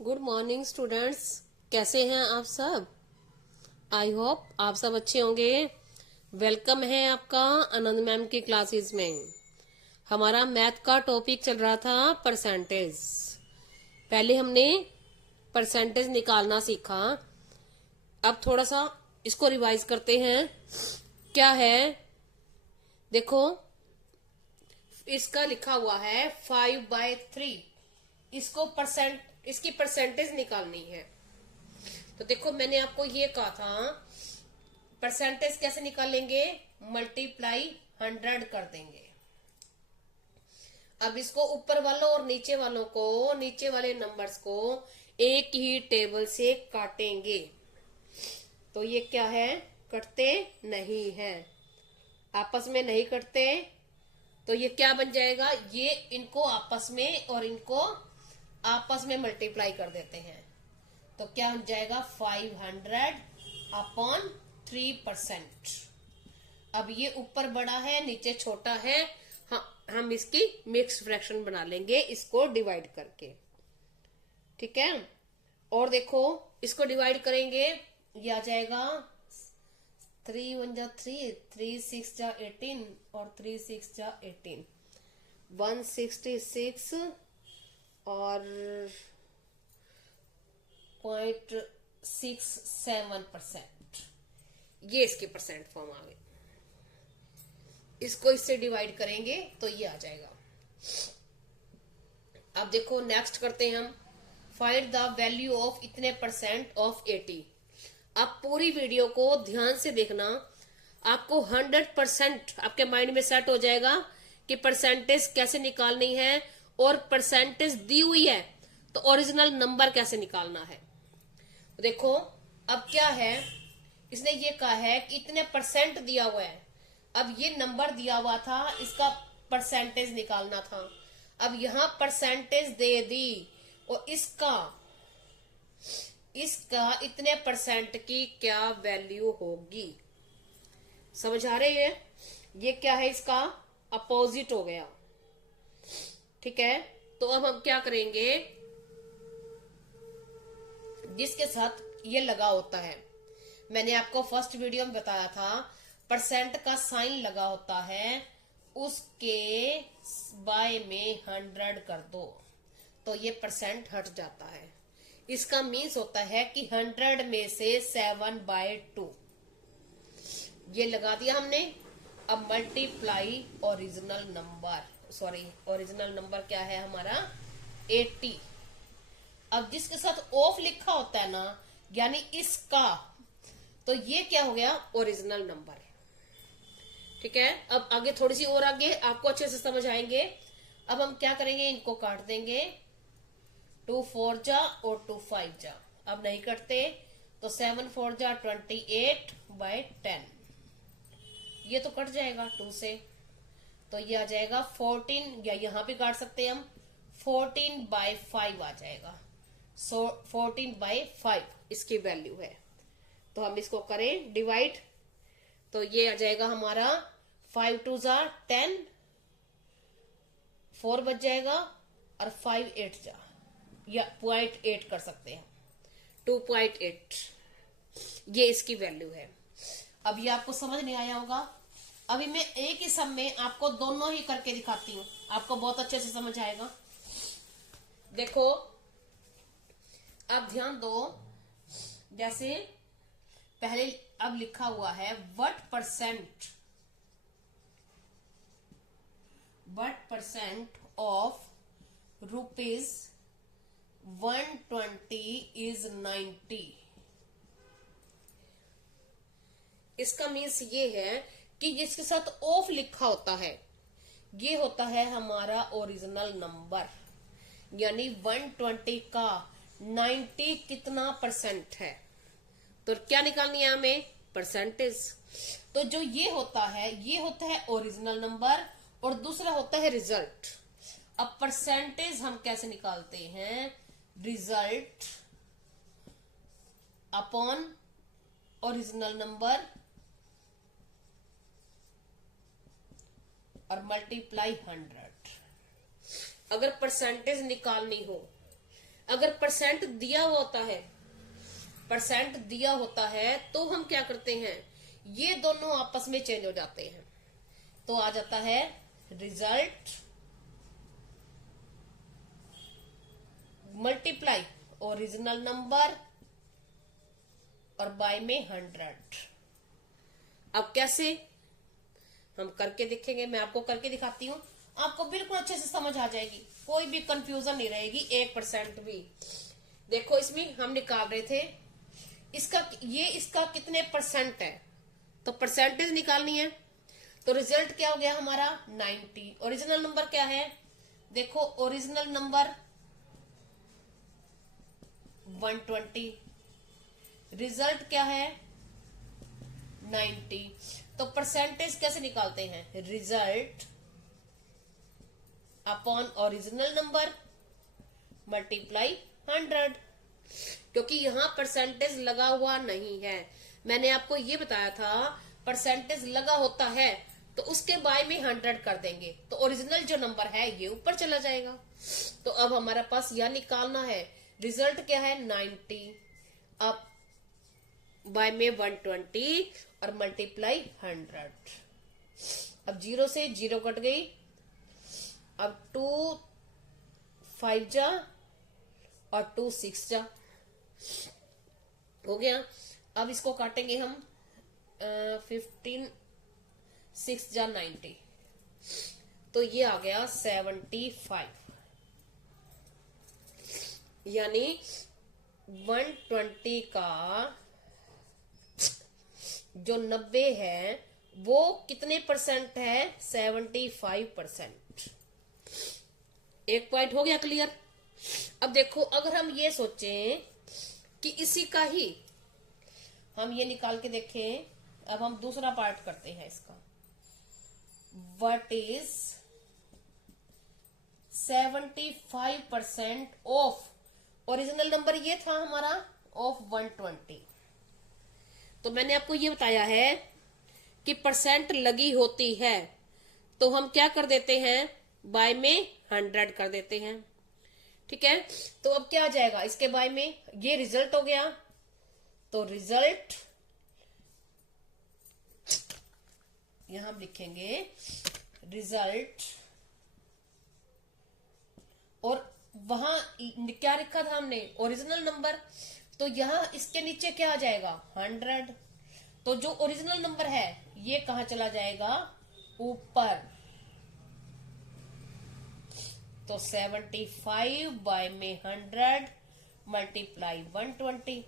Good morning students. कैसे हैं आप सब? आई होप आप सब अच्छे होंगे। वेलकम है आपका आनंद मैम की क्लासेस में। हमारा मैथ का टॉपिक चल रहा था परसेंटेज। पहले हमने परसेंटेज निकालना सीखा। अब थोड़ा सा इसको रिवाइज करते हैं। क्या है, देखो इसका लिखा हुआ है 5/3। इसको इसकी परसेंटेज निकालनी है। तो देखो मैंने आपको ये कहा था परसेंटेज कैसे निकालेंगे, मल्टीप्लाई 100 कर देंगे। अब इसको ऊपर वालों और नीचे वालों को, नीचे वाले नंबर्स को एक ही टेबल से काटेंगे। तो ये क्या है, कटते नहीं है, आपस में नहीं कटते। तो ये क्या बन जाएगा, ये इनको आपस में और इनको आपस में मल्टीप्लाई कर देते हैं। तो क्या हो जाएगा 500/3%। अब ये ऊपर बड़ा है नीचे छोटा है, हम इसकी मिक्स फ्रैक्शन बना लेंगे इसको डिवाइड करके। ठीक है, और देखो इसको डिवाइड करेंगे, ये आ जाएगा 3 1 जा 3, 3 6 जा 18 और 3 6 जा 18, 166 और 0.67%। ये इसके परसेंट फॉर्म आ गए। इसको इससे डिवाइड करेंगे तो ये आ जाएगा। अब देखो नेक्स्ट करते हैं हम, फाइंड द वैल्यू ऑफ इतने परसेंट ऑफ 80। आप पूरी वीडियो को ध्यान से देखना, आपको 100% आपके माइंड में सेट हो जाएगा कि परसेंटेज कैसे निकालनी है, और परसेंटेज दी हुई है तो ओरिजिनल नंबर कैसे निकालना है। देखो अब क्या है, इसने ये कहा है कि इतने परसेंट दिया हुआ है। अब ये नंबर दिया हुआ था, इसका परसेंटेज निकालना था। अब यहां परसेंटेज दे दी और इसका इतने परसेंट की क्या वैल्यू होगी। समझ आ रही है? ये क्या है, इसका अपोजिट हो गया। ठीक है, तो अब हम क्या करेंगे, जिसके साथ ये लगा होता है, मैंने आपको फर्स्ट वीडियो में बताया था परसेंट का साइन लगा होता है, उसके बाय में 100 कर दो तो ये परसेंट हट जाता है। इसका मीन्स होता है कि 100 में से 7/2 ये लगा दिया हमने। अब मल्टीप्लाई ओरिजिनल नंबर क्या है हमारा 80। अब जिसके साथ ऑफ लिखा होता है ना, यानी इसका, तो ये क्या हो गया, ओरिजिनल नंबर। ठीक है, अब आगे थोड़ी सी और आगे आपको अच्छे से समझ आएंगे। अब हम क्या करेंगे, इनको काट देंगे, 2 4 जा और 2 5 जा। अब नहीं कटते तो 7 4 जा 28/10, ये तो कट जाएगा 2 से। तो ये आ जाएगा 14, या यहां भी काट सकते हैं हम, 14/5 आ जाएगा। 14/5 इसकी वैल्यू है। तो हम इसको करें डिवाइड, तो ये आ जाएगा हमारा 5 2 जा 10, 4 बच जाएगा, और 5 8 जा, या 0.8 कर सकते हैं, 2.8 ये इसकी वैल्यू है। अब ये आपको समझ नहीं आया होगा। अभी मैं एक ही सम में आपको दोनों ही करके दिखाती हूँ, आपको बहुत अच्छे से समझ आएगा। देखो अब ध्यान दो, जैसे पहले अब लिखा हुआ है व्हाट परसेंट ऑफ ₹120 इज 90। इसका मीन्स ये है कि जिसके साथ ऑफ लिखा होता है ये होता है हमारा ओरिजिनल नंबर, यानी 120 का 90 कितना परसेंट है। तो क्या निकालनी है हमें, परसेंटेज। तो जो ये होता है ओरिजिनल नंबर, और दूसरा होता है रिजल्ट। अब परसेंटेज हम कैसे निकालते हैं, रिजल्ट अपॉन ओरिजिनल नंबर और मल्टीप्लाई 100। अगर परसेंटेज निकालनी हो, अगर परसेंट दिया हुआ होता है, परसेंट दिया होता है, तो हम क्या करते हैं, ये दोनों आपस में चेंज हो जाते हैं। तो आ जाता है रिजल्ट मल्टीप्लाई ओरिजिनल नंबर और बाय में 100। अब कैसे, हम करके देखेंगे, मैं आपको करके दिखाती हूँ, आपको बिल्कुल अच्छे से समझ आ जाएगी, कोई भी कंफ्यूजन नहीं रहेगी 1% भी। देखो इसमें हम निकाल रहे थे इसका कितने परसेंट है, तो परसेंटेज निकालनी है। तो रिजल्ट क्या हो गया हमारा 90। ओरिजिनल नंबर क्या है, देखो ओरिजिनल नंबर 120, रिजल्ट क्या है 90। तो परसेंटेज कैसे निकालते हैं, result upon original number multiply 100, क्योंकि यहां परसेंटेज लगा हुआ नहीं है। मैंने आपको ये बताया था परसेंटेज लगा होता है तो उसके बाय में 100 कर देंगे, तो ओरिजिनल जो नंबर है ये ऊपर चला जाएगा। तो अब हमारे पास यह निकालना है, रिजल्ट क्या है 90, अब बाय में 120 और मल्टीप्लाई 100। अब 0 से 0 कट गई, अब 2 5 जा और 2 6 जा हो गया। अब इसको काटेंगे हम 15 6 जा 90, तो ये आ गया 75, यानी 120 का जो 90 है वो कितने परसेंट है, 75%। एक पॉइंट हो गया क्लियर। अब देखो अगर हम ये सोचें कि इसी का ही हम ये निकाल के देखें, अब हम दूसरा पार्ट करते हैं इसका। What is 75% of, original number ये था हमारा ऑफ 120। तो मैंने आपको ये बताया है कि परसेंट लगी होती है तो हम क्या कर देते हैं, बाय में 100 कर देते हैं, ठीक है। तो अब क्या आ जाएगा इसके बाय में, ये रिजल्ट हो गया, तो रिजल्ट यहां हम लिखेंगे रिजल्ट, और वहां क्या लिखा था हमने, ओरिजिनल नंबर, तो यहां इसके नीचे क्या आ जाएगा 100। तो जो ओरिजिनल नंबर है ये कहां चला जाएगा, ऊपर। तो 75 बाय में 100 मल्टीप्लाई 120।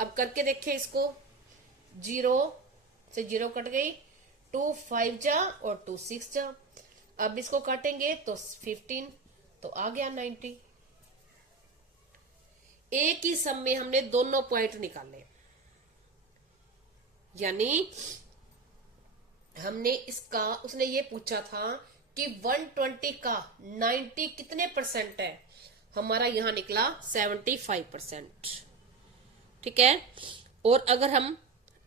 अब करके देखें इसको, 0 से 0 कट गई, 2 5 जा और 2 6 जा। अब इसको काटेंगे तो 15, तो आ गया 90। एक ही सम में हमने दोनों पॉइंट निकाले, यानी हमने इसका, उसने ये पूछा था कि 120 का 90 कितने परसेंट है, हमारा यहां निकला 75%, ठीक है। और अगर हम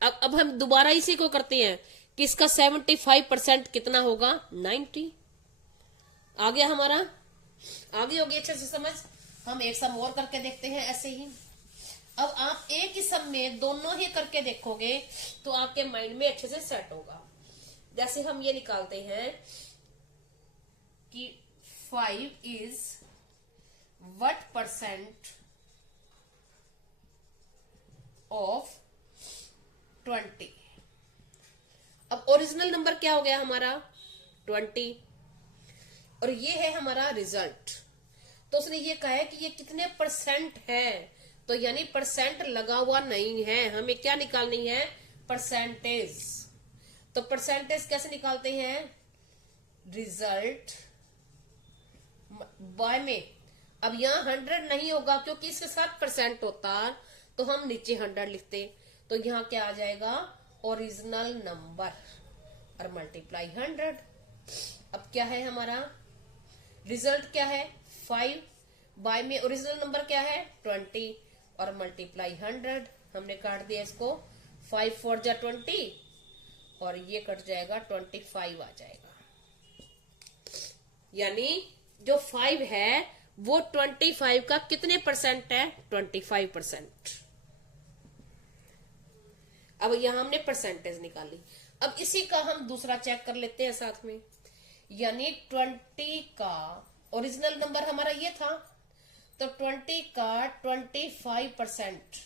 अब हम दोबारा इसी को करते हैं कि इसका 75% कितना होगा, 90। आ गया हमारा, आगे होगी अच्छे से समझ। हम एक सम और करके देखते हैं ऐसे ही। अब आप एक ही सम में दोनों ही करके देखोगे तो आपके माइंड में अच्छे से सेट होगा। जैसे हम ये निकालते हैं कि 5 इज what % ऑफ 20। अब ओरिजिनल नंबर क्या हो गया हमारा 20, और ये है हमारा रिजल्ट। तो उसने ये कहा है कि ये कितने परसेंट है, तो यानी परसेंट लगा हुआ नहीं है, हमें क्या निकालनी है, परसेंटेज। तो परसेंटेज कैसे निकालते हैं, रिजल्ट बाय में, अब यहाँ 100 नहीं होगा क्योंकि इसके साथ परसेंट होता तो हम नीचे 100 लिखते, तो यहाँ क्या आ जाएगा, ओरिजिनल नंबर और मल्टीप्लाई 100। अब क्या है हमारा रिजल्ट, क्या है 5 बाय में ओरिजिनल नंबर क्या है 20 और मल्टीप्लाई 100। हमने काट दिया इसको, 5 4 जा 20 और ये कट जाएगा 25 आ जाएगा। यानी जो 5 है वो 25 का कितने परसेंट है? 25%। अब यहां हमने परसेंटेज निकाली। अब इसी का हम दूसरा चेक कर लेते हैं साथ में। यानी 20 का ओरिजिनल नंबर हमारा ये था, तो 20 का 25%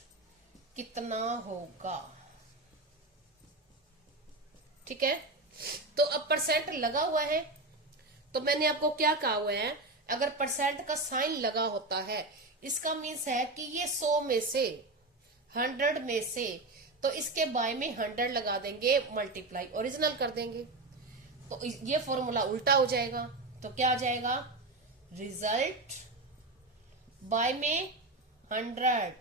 कितना होगा? ठीक है, तो अब परसेंट लगा हुआ है, तो मैंने आपको क्या कहा हुआ है, अगर परसेंट का साइन लगा होता है इसका मीन्स है कि ये 100 में से 100 में से, तो इसके बाय में 100 लगा देंगे, मल्टीप्लाई ओरिजिनल कर देंगे, तो ये फॉर्मूला उल्टा हो जाएगा। तो क्या हो जाएगा? रिजल्ट बाय में 100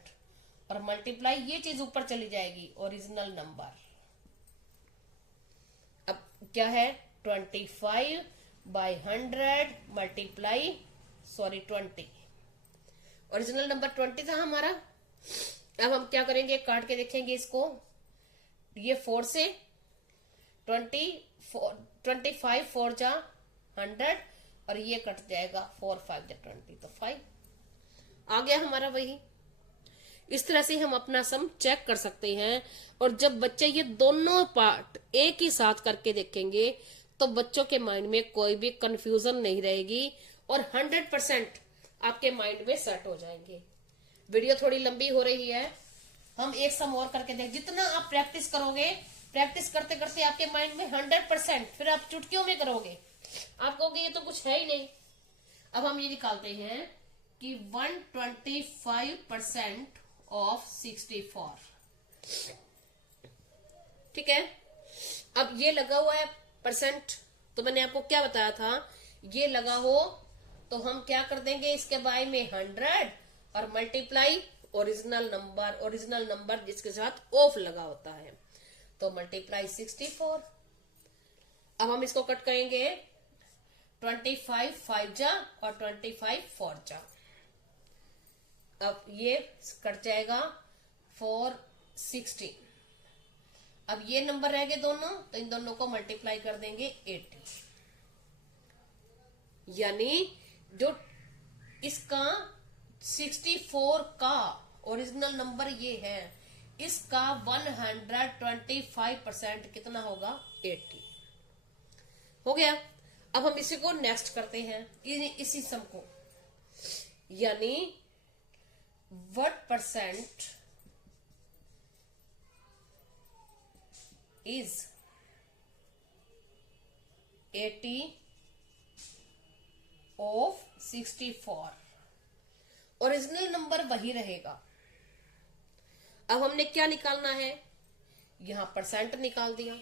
और मल्टीप्लाई, ये चीज ऊपर चली जाएगी, ओरिजिनल नंबर। अब क्या है? 25 बाय 100 मल्टीप्लाई 20। ओरिजिनल नंबर 20 था हमारा। अब हम क्या करेंगे? काट के देखेंगे इसको। ये 4 से 25 4 जा 100 और ये कट जाएगा 4 5 जा 20, तो 5 आ गया हमारा वही। इस तरह से हम अपना सम चेक कर सकते हैं। और जब बच्चे ये दोनों पार्ट एक ही साथ करके देखेंगे तो बच्चों के माइंड में कोई भी कंफ्यूजन नहीं रहेगी और 100% आपके माइंड में सेट हो जाएंगे। वीडियो थोड़ी लंबी हो रही है, हम एक सम और करके देख। जितना आप प्रैक्टिस करोगे, प्रैक्टिस करते करते आपके माइंड में 100%, फिर आप चुटकियों में करोगे, आप कहोगे ये तो कुछ है ही नहीं। अब हम ये निकालते हैं कि 125% ऑफ 64। ठीक है, अब ये लगा हुआ है परसेंट, तो मैंने आपको क्या बताया था, ये लगा हो तो हम क्या कर देंगे, इसके बाय में 100 और मल्टीप्लाई ओरिजिनल नंबर जिसके साथ ऑफ लगा होता है, तो मल्टीप्लाई 64। अब हम इसको कट करेंगे, 25 5 जा और 25 4 जा। अब ये कट जाएगा 460। अब ये नंबर रह गए दोनों, तो इन दोनों को मल्टीप्लाई कर देंगे 80। यानी जो इसका 64 का ओरिजिनल नंबर ये है, इसका 125% कितना होगा? 80 हो गया। अब हम इसी को नेक्स्ट करते हैं, इसी सम को। यानी what percent is 80 of 64? Original number वही रहेगा। अब हमने क्या निकालना है, यहां परसेंट निकाल दिया।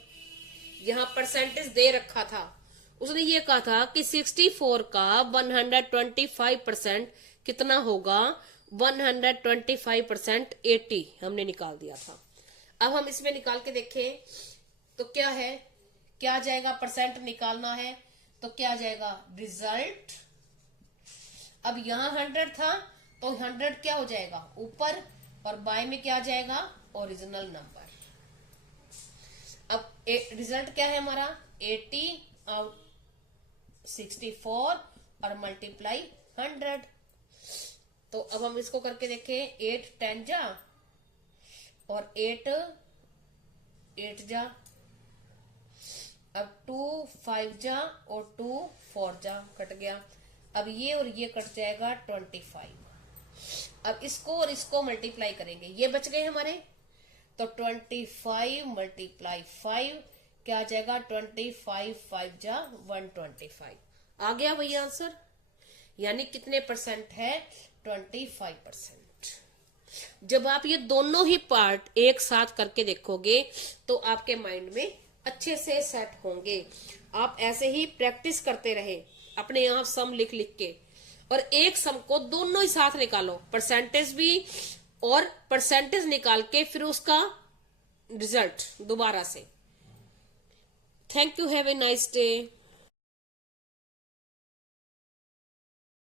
यहां परसेंटेज दे रखा था, उसने ये कहा था कि 64 का 125% कितना होगा? 125% 80 हमने निकाल दिया था। अब हम इसमें निकाल के देखें तो क्या है, क्या आ जाएगा? परसेंट निकालना है तो क्या आ जाएगा? रिजल्ट। अब यहां 100 था तो 100 क्या हो जाएगा? ऊपर, और बाय में क्या आ जाएगा? Original number. अब रिजल्ट क्या है हमारा? 80 आउट 64 और मल्टीप्लाई 100। तो अब हम इसको करके देखें, 8 10 जा और 8 8 जा। अब 2 5 जा और 2 4 जा, कट गया। अब ये और ये कट जाएगा 25। अब इसको और इसको मल्टीप्लाई करेंगे, ये बच गए हमारे, तो 25 मल्टीप्लाई 5 क्या आ जाएगा? 25 5 जा 125 आ गया वही आंसर। यानी कितने परसेंट है? 25%। जब आप ये दोनों ही पार्ट एक साथ करके देखोगे तो आपके माइंड में अच्छे से सेट होंगे। आप ऐसे ही प्रैक्टिस करते रहे, अपने आप सम लिख लिख के, और एक सम को दोनों ही साथ निकालो, परसेंटेज भी और परसेंटेज निकाल के फिर उसका रिजल्ट दोबारा से। Thank you, have a nice day.